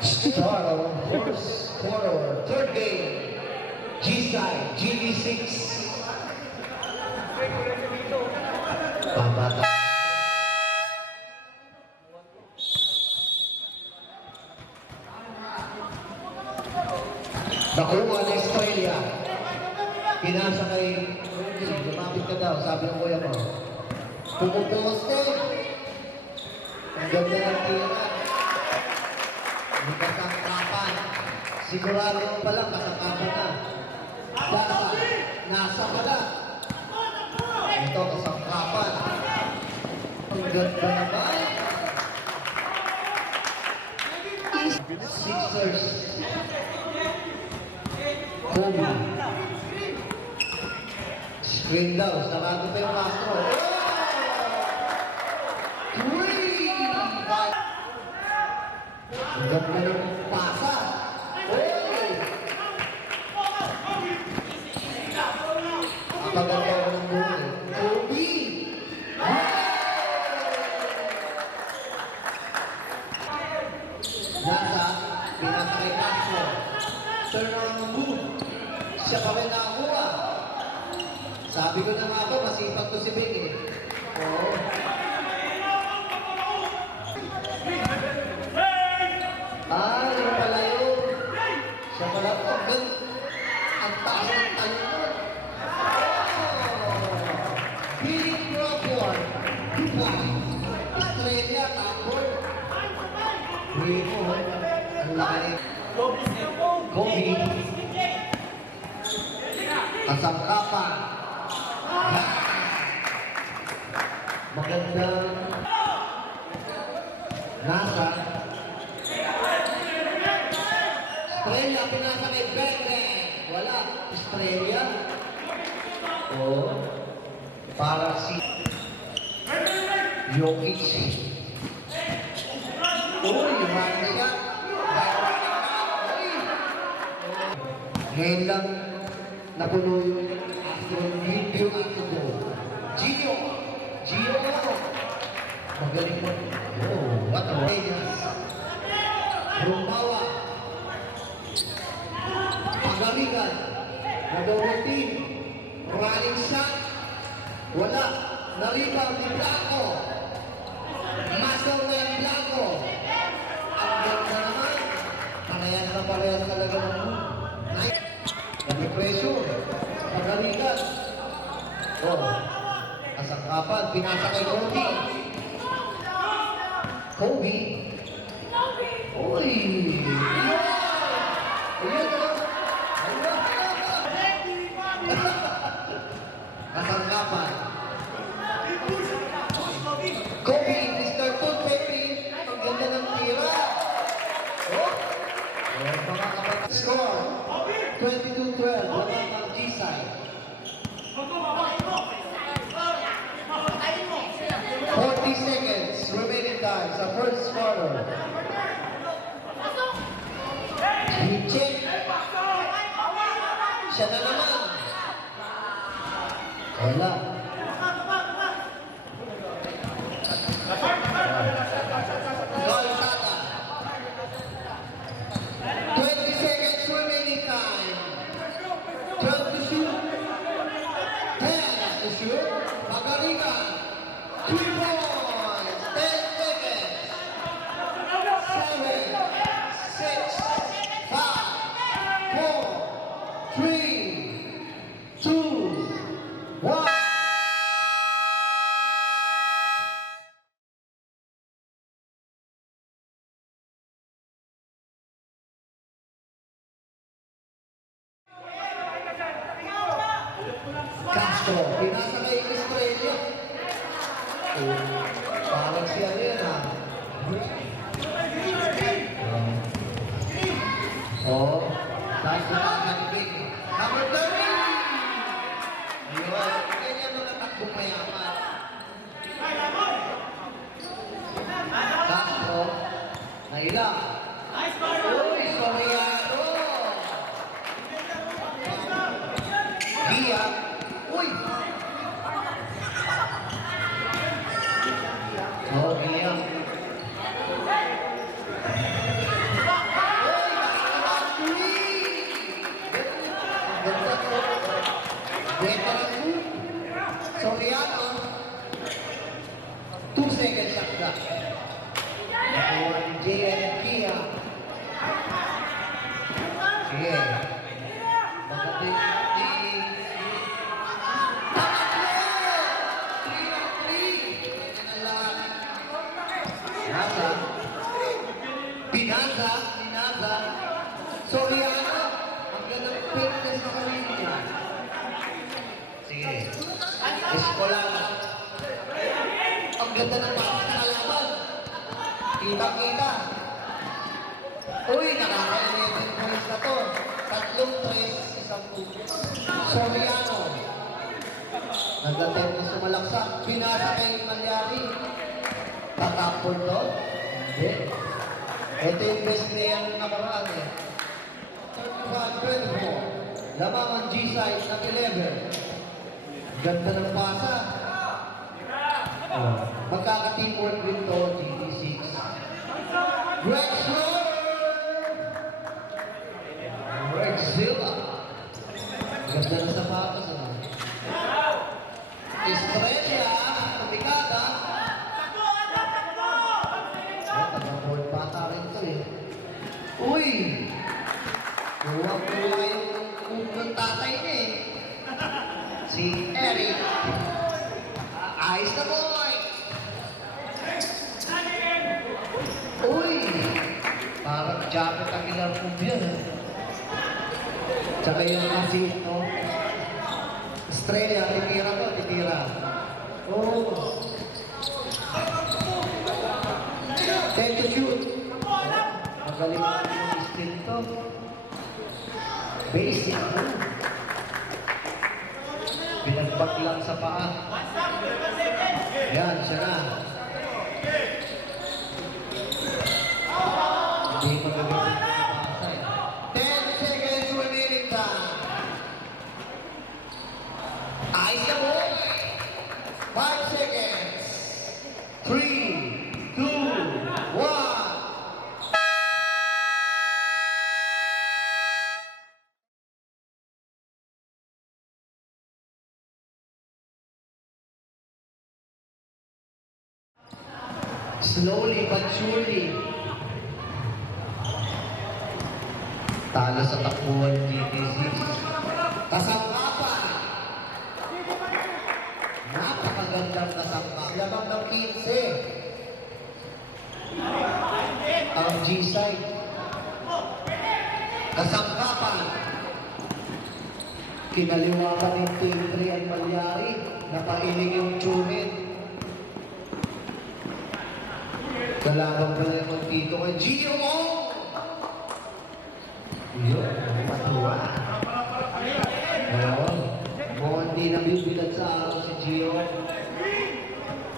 Start of first quarter, third game. G-side, GD6. Pabata. Nakuha ng Australia. Pinasa kay Rudy. Lumapit ka daw, sabi ng kuya mo. Pumuposte. Ang ganda ng tira. Hindi kasangkapan. Sigurado mo pa lang, kasangkapan na. Nasa pala. Ito, kasangkapan. Ang ganda naman. Sixers. Kobe. Screen daw. Sarado pa yung Castro. Ang ganda ng pasa. Ang paganda ng buhay. Kobe! Nasa, pinasa kay Castro. Turn on the move. Siya pa rin nakakuha. Sabi ko na nga ba, masipag to si Bing eh. Oo. Yung pala yun. Siya pala po. Ang taas ng tayo nun. Billy Crawford. Australia, tambol. Rimo. Ang laki. Kobe. Kasangkapan. Maganda. Nasa. Australia, pinasa kay Bebe. Wala. Australia. Oh. Para si Jokic. Oh, yung hangin siya. Ngayon lang napuno yung video ito ko. Gio! Gio! Magaling mo. Oh, what a way. Rumawa. Pagaligan. Nagawang team. Running shot. Wala. Naribaw ni Blanco. Master na yung Blanco. Ang ganda naman. Parehas talaga naman. May pressure. Pagaligan. Oh. Kasangkapan. Pinasa kay Kobe. Kobe. Uy! Ayan o. Kasangkapan. Kobe, Mr. Todd Perry. Ang ganda ng tira. Oh. Mga kapatid. Score. 22-12. Wala ng G-side. 40 seconds remaining time sa first quarter. Check. Siya na naman. Wala. Goal Tata. 20 seconds remaining time. 12 to shoot. 10 to shoot. Magaligan. 3 points. 10 seconds. 7, 6, 5, 4, 3, 2, 1. Castro, pinasa kay Australia. Oh, parang siya rin ha. Oh, dahil sa nagiging number 30! Ayun, ganyan mga takbong mayaman. Castro, nailang. Uy, Soriano! Dia, uy! Oh, Dia. JM Kia. Sige. Magating natin. Pangatlo! 3-3. Nasa. Pinaza. Soriano. Ang ganda ng fitness sa sarili niya. Sige. Escolano. Ang ganda ng baka sa kalaban. Kita-kita. Uy, nakaka-11 points na to. 3-3, isang tubig. Soriano. Nag-attempt na sumalaksak. Pinasa kay Malyari. Tatapol to? Hindi. Ito yung best player ng nakaraan eh. 35-24. Lamang ang G-side ng 11. Ganda ng pasa. Magkaka-teamwork din to, GT6. Greg Slower! Greg Zilla. Ganda na sapatos. Estrella, Pagkada. Taga-board bata rin to eh. Uy! Kuha-kuha yung tatay niya eh. Si Eric. Ayos na boy! Uy! Parang jacket ang ilang yan eh. Tsaka yung kasi, no? Estrella, titira ko, titira. Oh! Tend to shoot. Magaling yung steal to. Basic. Pinagbag lang sa paa. Yan, siya na. Hindi magagamit ng pasa. 10 seconds remaining time. Ayos na boy! 5 seconds. 3, 2, 1. Slowly but surely. Talo sa takbuhan GT6. Kasangkapan. Napakagandang kasangkapan. Lamang ng 15. Ang G-side. Kasangkapan. Kinaliwakan ng Team 3 ang Malyari. Napailing yung Chumin. Kalaban pala yung tito kay Gio mo! Yun, matuwa. Ayun. Mukhang hindi nabibilag sa araw si Gio.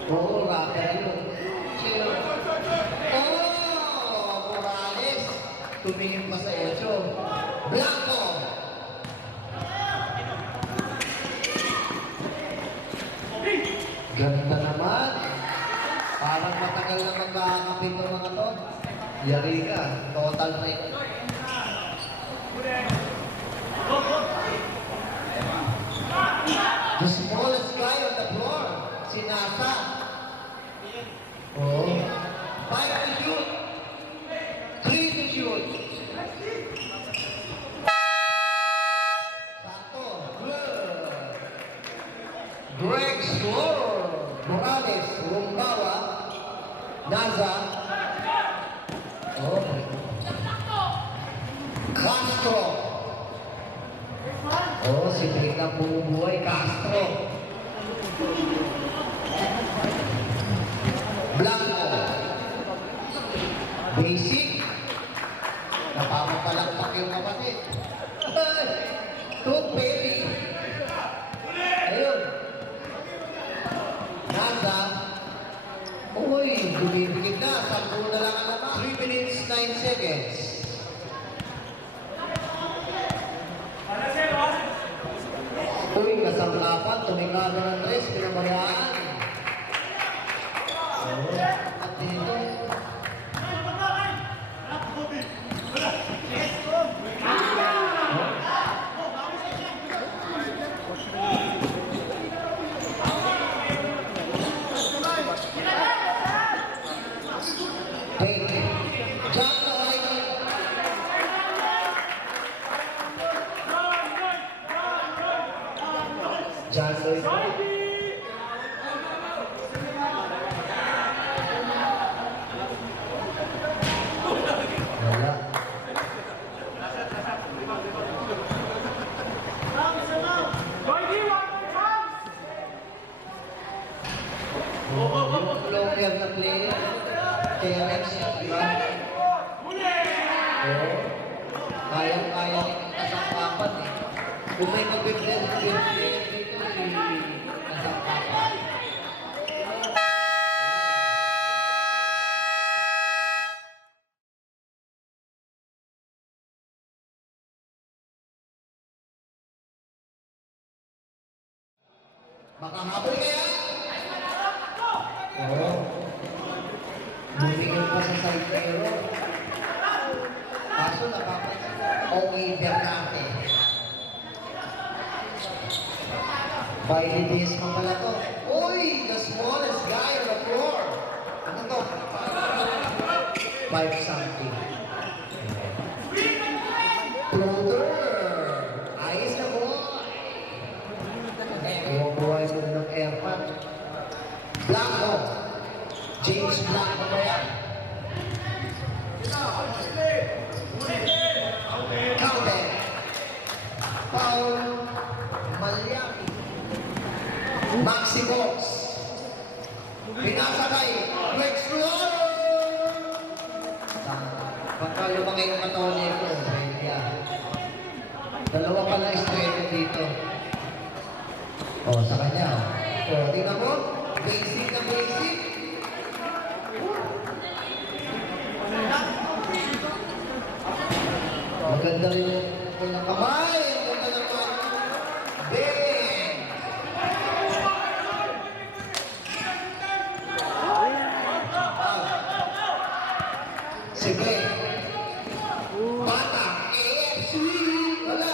Oo, raka yun. Gio. Oh! Morales! Tumingin pa sa Echo. Blanco! Ganda naman! Parang matagal na magkakapit ng mga to. Yari ka, total rate. The smallest guy on the floor, si Nasa. Oh. 5 to shoot. 3 to shoot. Sakto. Greg Slower. Morales, Rumbawa, Naza, oh, Castro, oh, si Trina bumubuhay, Castro, Blanco, Basic, napapapalakpak yung kapatid, Tupeli, ayun, Nasa, uy, dumibigit na. 10 na lang ang naman. 3 minutes, 9 seconds. Uy, kasangkapan, tumingado ng tres, pinabayaan. At dito. Oo. Kayang-kaya rin yung kasangkapan eh. Kung may mag-bless dito si kasangkapan. Makahabol kaya? Oo. Bumigil pa sa side pero. Kaso napapansin ko, okay, Bernate. Bailitis mo pala to. Uy, the smallest guy on the floor. Ano to? 5 something. Floater. Ayos na boy. Buhay mo ng airpad. Blanco. James Blanco ba yan? Counted. Paul Malyaki. Maxi Box. Pinasakay. Greg Sloan. Pagka lumaki yung katawan niya ito, dalawa pa lang estrella dito. O, sa kanya. O, tingnan mo. Basic na basic. Maganda rin yung ng kamay. Ang ganda ng kamay. Bang! Sige. Bata. AFC. Wala.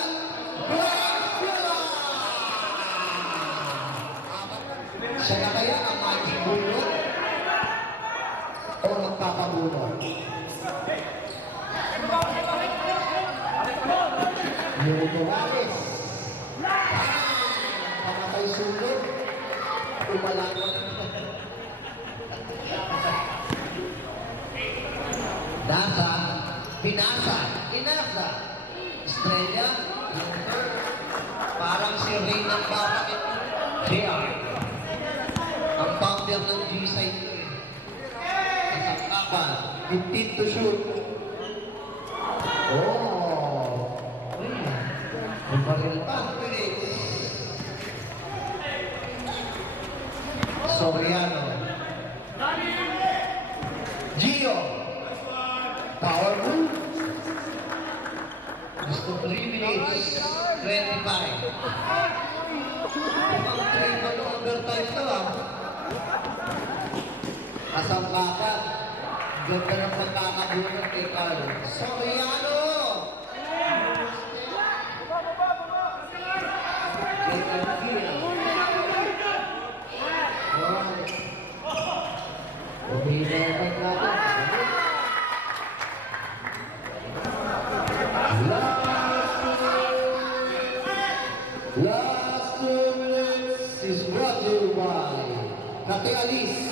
Siya na kaya ang ating bulo? O magpapabulo? Yung Morales. Pamatay sulod. Umalangon. Nasa, pinasa, inasa. Estrella, parang si Ray ng Batak ito. JR. Ang founder ng G-Side ko eh. Kasangkapan, 15 to shoot. Oh! Uy, may baril pa. Soriano. Gio. Power move. Gusto 3 minutes. 25. Ang triple overtime to ah. Kasangkapan. Ganda ng pagkakabunan kay Carlo. Soriano! Last 2 minutes is brought to you by Kate Alice.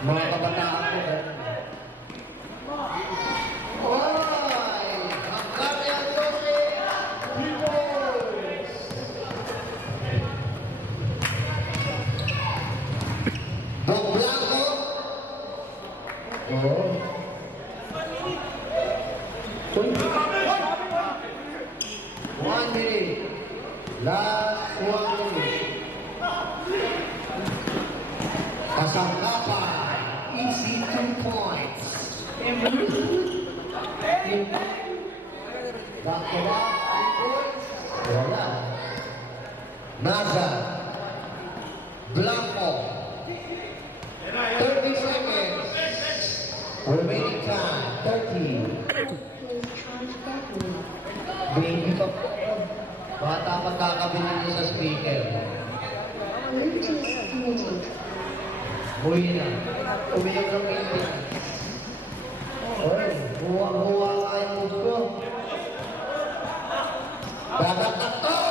Mga kabataan ko eh. Oy! Ang kami ang Tony! Peoples! Don Blanco! Oo. 1 minute. Last 1 minute. Kasangkapan. Easy 2 points. Back to back, 2 points. Wala. Naza. Blanco. 30 seconds. Remaining time, 30. Baby pa po. Bata magkakabili niyo sa speaker. Buhay na. Umiyak ng maintenance. Oy, buwa-buwa nga yung mood ko. Dapat na to!